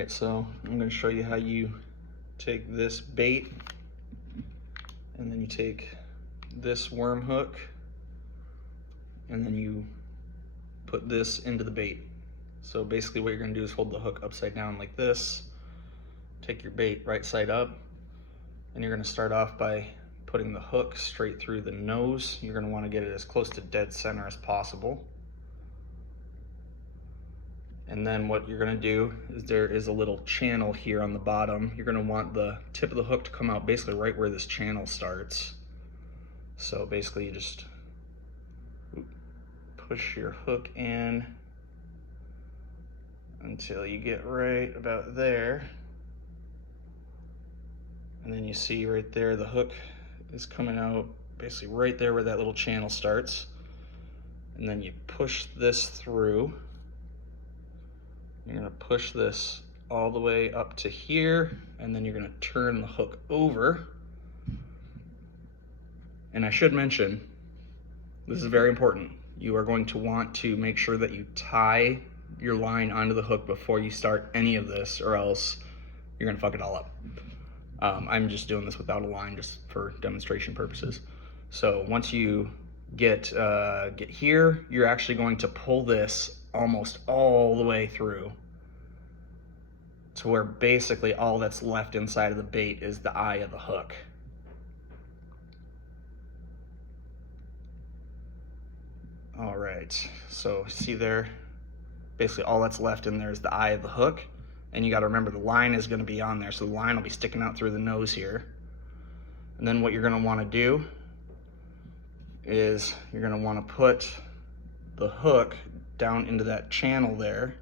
Alright, so I'm going to show you how you take this bait and then you take this worm hook and then you put this into the bait. So basically what you're going to do is hold the hook upside down like this, take your bait right side up, and you're going to start off by putting the hook straight through the nose. You're going to want to get it as close to dead center as possible. And then what you're going to do is there is a little channel here on the bottom. You're going to want the tip of the hook to come out basically right where this channel starts. So basically you just push your hook in until you get right about there. And then you see right there the hook is coming out basically right there where that little channel starts. And then you push this through. You're going to push this all the way up to here, and then you're going to turn the hook over. And I should mention, this is very important. You are going to want to make sure that you tie your line onto the hook before you start any of this, or else you're going to fuck it all up. I'm just doing this without a line just for demonstration purposes. So once you get here, you're actually going to pull this almost all the way through to where basically all that's left inside of the bait is the eye of the hook. All right, so see there, basically all that's left in there is the eye of the hook, and you got to remember the line is going to be on there, so the line will be sticking out through the nose here. And then what you're going to want to do is you're going to want to put the hook down into that channel there,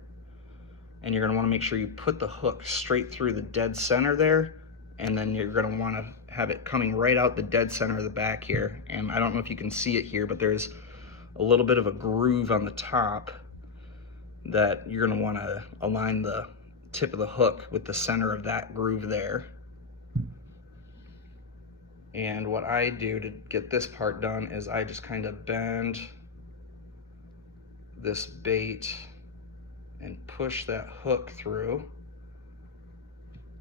and you're going to want to make sure you put the hook straight through the dead center there, and then you're going to want to have it coming right out the dead center of the back here. And I don't know if you can see it here, but there's a little bit of a groove on the top that you're going to want to align the tip of the hook with the center of that groove there. And what I do to get this part done is I just kind of bend this bait and push that hook through.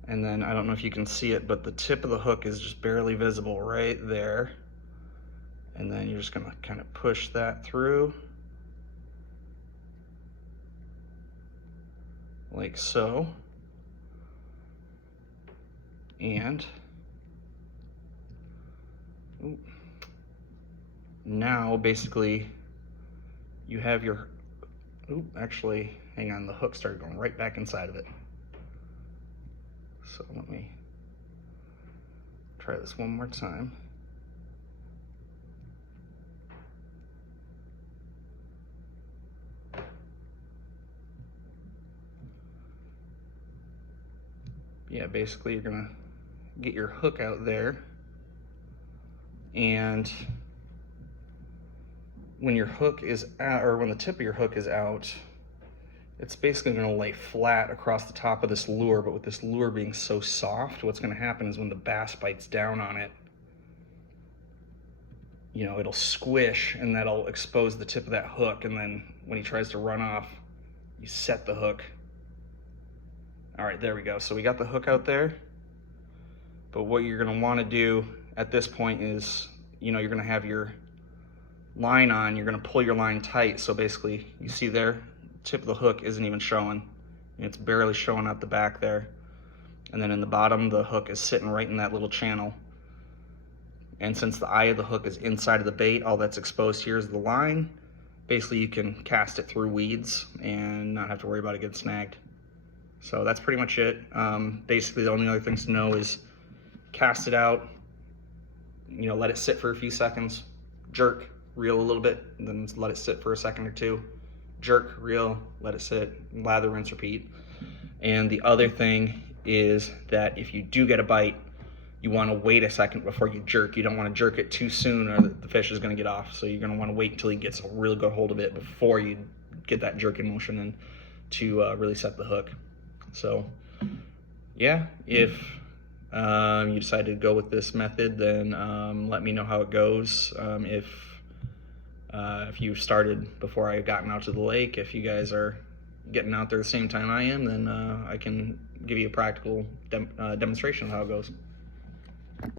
And then I don't know if you can see it, but the tip of the hook is just barely visible right there. And then you're just gonna kind of push that through like so. And now basically you have your, actually, hang on, the hook started going right back inside of it. So let me try this one more time. Yeah, basically you're gonna get your hook out there, and when your hook is out, or when the tip of your hook is out, it's basically going to lay flat across the top of this lure. But with this lure being so soft, what's going to happen is when the bass bites down on it, you know, it'll squish, and that'll expose the tip of that hook. And then when he tries to run off, you set the hook. All right, there we go. So we got the hook out there. But what you're going to want to do at this point is, you know, you're going to have your line on, you're going to pull your line tight. So basically you see there, tip of the hook isn't even showing, it's barely showing out the back there. And then in the bottom, the hook is sitting right in that little channel. And since the eye of the hook is inside of the bait, all that's exposed here is the line. Basically you can cast it through weeds and not have to worry about it getting snagged. So that's pretty much it. Basically the only other things to know is cast it out, you know, let it sit for a few seconds, jerk, reel a little bit, and then let it sit for a second or two. Jerk, reel, let it sit, lather, rinse, repeat. And the other thing is that if you do get a bite, you want to wait a second before you jerk. You don't want to jerk it too soon or the fish is going to get off. So you're going to want to wait until he gets a really good hold of it before you get that jerking motion in to really set the hook. So yeah, if you decide to go with this method, then let me know how it goes. If you started before I gotten out to the lake, if you guys are, getting out there the same time I am, then I can give you a practical demonstration of how it goes.